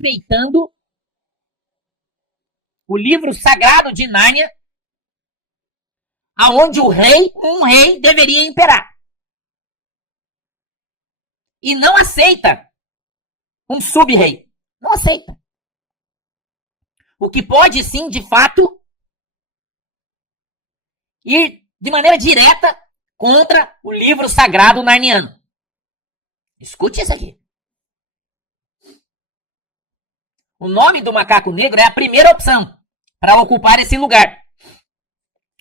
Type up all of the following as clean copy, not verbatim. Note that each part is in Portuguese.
respeitando o livro sagrado de Nárnia, aonde um rei deveria imperar. E não aceita um sub-rei. Não aceita. O que pode, sim, de fato, ir de maneira direta contra o livro sagrado narniano. Escute isso aqui. O nome do macaco negro é a primeira opção para ocupar esse lugar,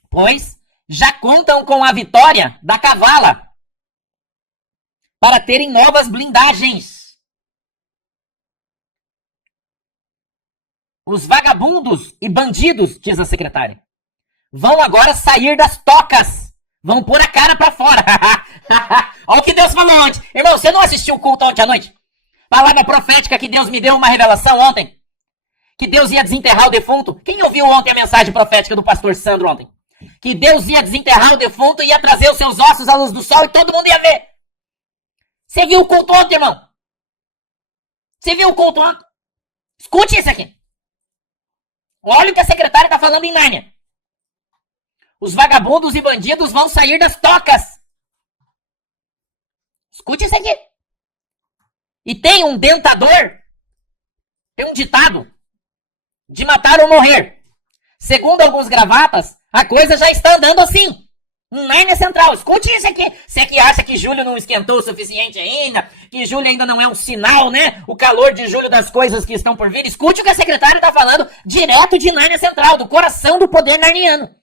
pois já contam com a vitória da Cavala para terem novas blindagens. Os vagabundos e bandidos, diz a secretária, vão agora sair das tocas. Vão pôr a cara pra fora. Olha o que Deus falou ontem. Irmão, você não assistiu o culto ontem à noite? Palavra profética que Deus me deu uma revelação ontem. Que Deus ia desenterrar o defunto. Quem ouviu ontem a mensagem profética do pastor Sandro ontem? Que Deus ia desenterrar o defunto e ia trazer os seus ossos à luz do sol e todo mundo ia ver. Você viu o culto ontem, irmão? Você viu o culto ontem? Escute isso aqui. Olha o que a secretária está falando em Nárnia. Os vagabundos e bandidos vão sair das tocas. Escute isso aqui. E tem um dentador, tem um ditado de matar ou morrer. Segundo alguns gravatas, a coisa já está andando assim. Nárnia Central. Escute isso aqui. Você que acha que julho não esquentou o suficiente ainda, que julho ainda não é um sinal, né? O calor de julho das coisas que estão por vir. Escute o que a secretária está falando direto de Nárnia Central, do coração do poder narniano.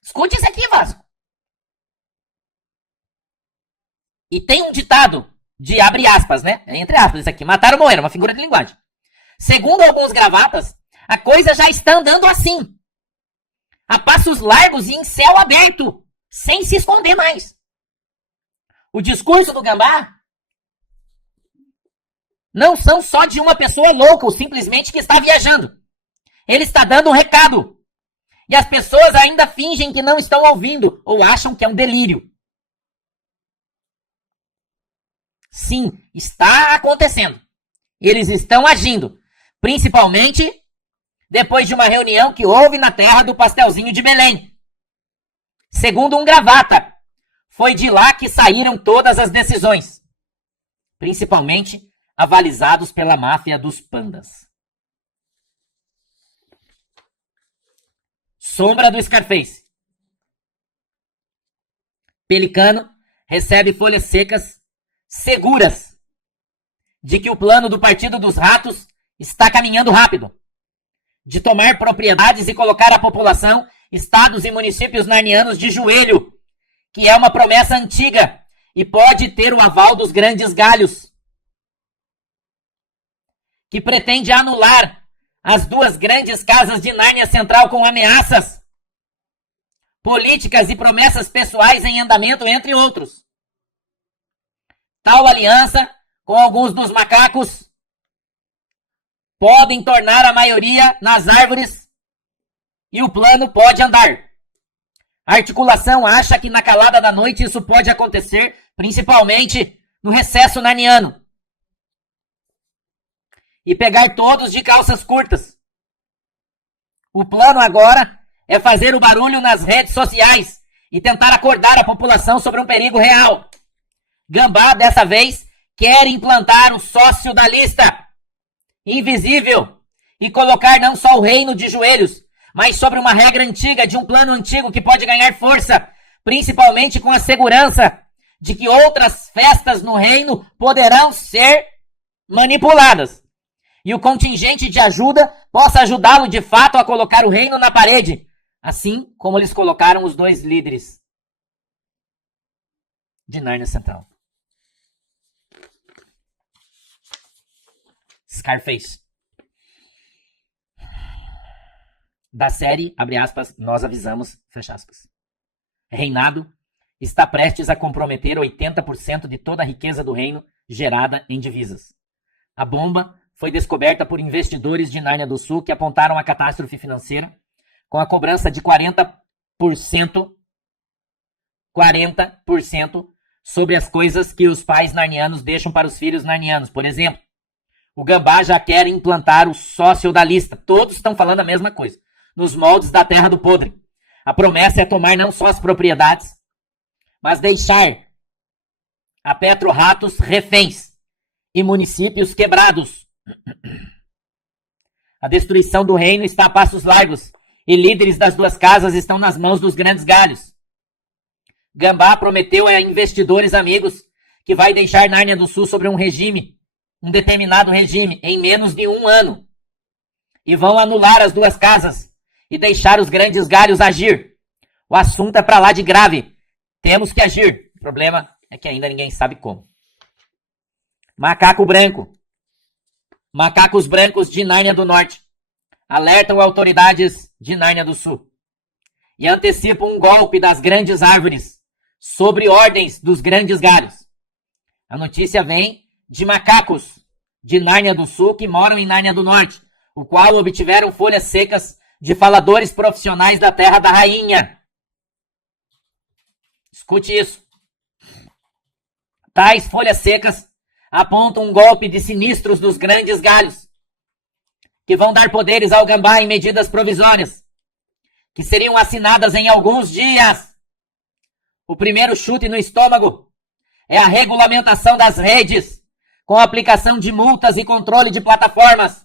Escute isso aqui, Vasco. E tem um ditado de abre aspas, né? Entre aspas, isso aqui. Matar ou morrer, uma figura de linguagem. Segundo alguns gravatas, a coisa já está andando assim. A passos largos e em céu aberto, sem se esconder mais. O discurso do Gambá não são só de uma pessoa louca ou simplesmente que está viajando. Ele está dando um recado. E as pessoas ainda fingem que não estão ouvindo ou acham que é um delírio. Sim, está acontecendo. Eles estão agindo, principalmente depois de uma reunião que houve na terra do pastelzinho de Belém. Segundo um gravata, foi de lá que saíram todas as decisões, principalmente avalizados pela máfia dos pandas. Sombra do Scarface. Pelicano recebe folhas secas seguras de que o plano do Partido dos Ratos está caminhando rápido, de tomar propriedades e colocar a população, estados e municípios narnianos de joelho, que é uma promessa antiga e pode ter o aval dos grandes galhos, que pretende anular as duas grandes casas de Nárnia Central com ameaças políticas e promessas pessoais em andamento, entre outros. Tal aliança com alguns dos macacos podem tornar a maioria nas árvores e o plano pode andar. A articulação acha que na calada da noite isso pode acontecer, principalmente no recesso narniano. E pegar todos de calças curtas. O plano agora é fazer o barulho nas redes sociais e tentar acordar a população sobre um perigo real. Gambá, dessa vez, quer implantar o sócio da lista invisível e colocar não só o reino de joelhos, mas sobre uma regra antiga de um plano antigo que pode ganhar força, principalmente com a segurança de que outras festas no reino poderão ser manipuladas. E o contingente de ajuda possa ajudá-lo de fato a colocar o reino na parede, assim como eles colocaram os dois líderes de Nárnia Central. Scarface. Da série, abre aspas, nós avisamos, fecha aspas. Reinado está prestes a comprometer 80% de toda a riqueza do reino gerada em divisas. A bomba foi descoberta por investidores de Nárnia do Sul que apontaram a catástrofe financeira com a cobrança de 40% sobre as coisas que os pais narnianos deixam para os filhos narnianos. Por exemplo, O Gambá já quer implantar o sócio-feudalista. Todos estão falando a mesma coisa. Nos moldes da Terra do Podre. A promessa é tomar não só as propriedades, mas deixar a Petro-Ratos reféns e municípios quebrados. A destruição do reino está a passos largos e líderes das duas casas estão nas mãos dos grandes galhos. Gambá prometeu a investidores amigos que vai deixar Nárnia do Sul sobre um determinado regime, em menos de 1 ano. E vão anular as duas casas e deixar os grandes galhos agir. O assunto é pra lá de grave. Temos que agir. O problema é que ainda ninguém sabe como. Macaco branco. Macacos brancos de Nárnia do Norte alertam autoridades de Nárnia do Sul e antecipam um golpe das grandes árvores sobre ordens dos grandes galhos. A notícia vem de macacos de Nárnia do Sul que moram em Nárnia do Norte, o qual obtiveram folhas secas de faladores profissionais da Terra da Rainha. Escute isso. Tais folhas secas apontam um golpe de sinistros dos grandes galhos, que vão dar poderes ao Gambá em medidas provisórias, que seriam assinadas em alguns dias. O primeiro chute no estômago é a regulamentação das redes, com a aplicação de multas e controle de plataformas.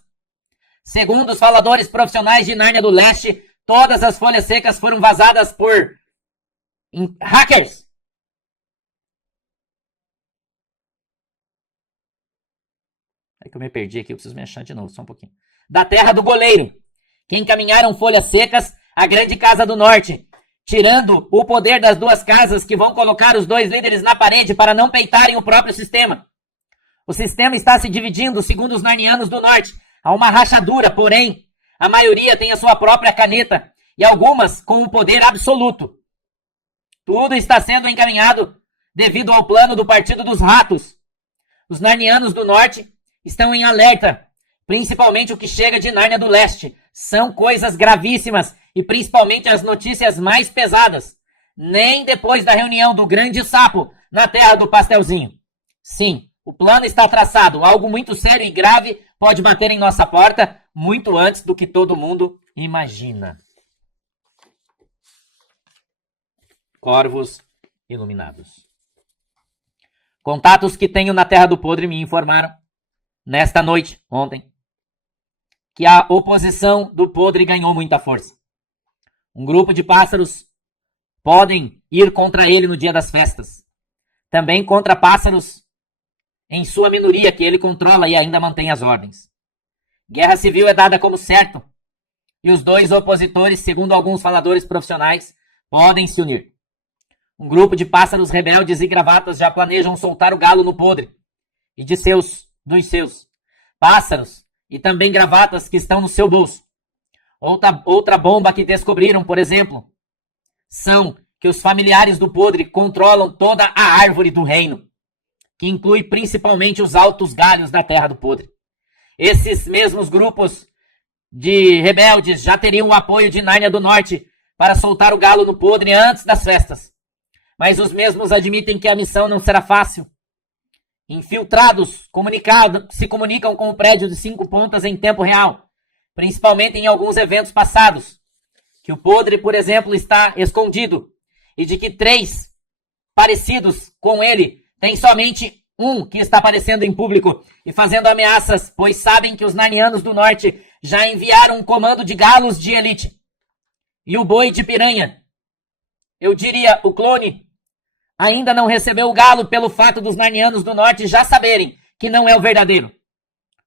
Segundo os faladores profissionais de Nárnia do Leste, todas as folhas secas foram vazadas por hackers. É que eu me perdi aqui, eu preciso me achar de novo, só um pouquinho. Da Terra do Goleiro, que encaminharam folhas secas à Grande Casa do Norte, tirando o poder das duas casas que vão colocar os dois líderes na parede para não peitarem o próprio sistema. O sistema está se dividindo, segundo os narnianos do Norte. Há uma rachadura, porém, a maioria tem a sua própria caneta e algumas com o poder absoluto. Tudo está sendo encaminhado devido ao plano do Partido dos Ratos. Os narnianos do Norte estão em alerta, principalmente o que chega de Nárnia do Leste. São coisas gravíssimas e principalmente as notícias mais pesadas. Nem depois da reunião do Grande Sapo na Terra do Pastelzinho. Sim, o plano está traçado. Algo muito sério e grave pode bater em nossa porta muito antes do que todo mundo imagina. Corvos iluminados. Contatos que tenho na Terra do Podre me informaram, nesta noite, ontem, que a oposição do Podre ganhou muita força. Um grupo de pássaros podem ir contra ele no dia das festas. Também contra pássaros em sua minoria, que ele controla e ainda mantém as ordens. Guerra civil é dada como certo. E os dois opositores, segundo alguns faladores profissionais, podem se unir. Um grupo de pássaros rebeldes e gravatas já planejam soltar o galo no Podre. E dos seus. Pássaros e também gravatas que estão no seu bolso. Outra bomba que descobriram, por exemplo, são que os familiares do Podre controlam toda a árvore do reino, que inclui principalmente os altos galhos da Terra do Podre. Esses mesmos grupos de rebeldes já teriam o apoio de Nárnia do Norte para soltar o galo no Podre antes das festas. Mas os mesmos admitem que a missão não será fácil. Infiltrados se comunicam com o prédio de 5 pontas em tempo real, principalmente em alguns eventos passados, que o Podre, por exemplo, está escondido, e de que 3 parecidos com ele tem somente um que está aparecendo em público e fazendo ameaças, pois sabem que os narnianos do Norte já enviaram um comando de galos de elite. E o boi de piranha, eu diria o clone, ainda não recebeu o galo pelo fato dos narnianos do Norte já saberem que não é o verdadeiro.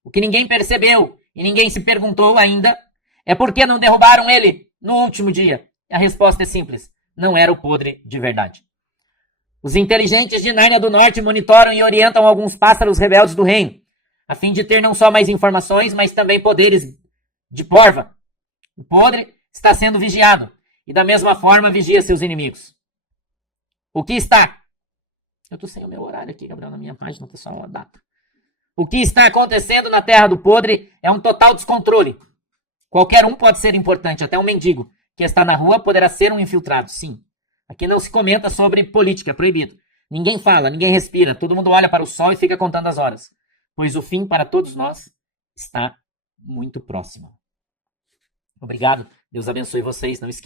O que ninguém percebeu e ninguém se perguntou ainda é por que não derrubaram ele no último dia. A resposta é simples: não era o Podre de verdade. Os inteligentes de Nárnia do Norte monitoram e orientam alguns pássaros rebeldes do reino, a fim de ter não só mais informações, mas também poderes de porva. O Podre está sendo vigiado e da mesma forma vigia seus inimigos. O que está... Eu tô sem o meu horário aqui, Gabriel, na minha página, tá só uma data. O que está acontecendo na Terra do Podre é um total descontrole. Qualquer um pode ser importante, até um mendigo que está na rua poderá ser um infiltrado, sim. Aqui não se comenta sobre política, é proibido. Ninguém fala, ninguém respira, todo mundo olha para o sol e fica contando as horas. pois o fim para todos nós está muito próximo. Obrigado. Deus abençoe vocês. Não esqueçam.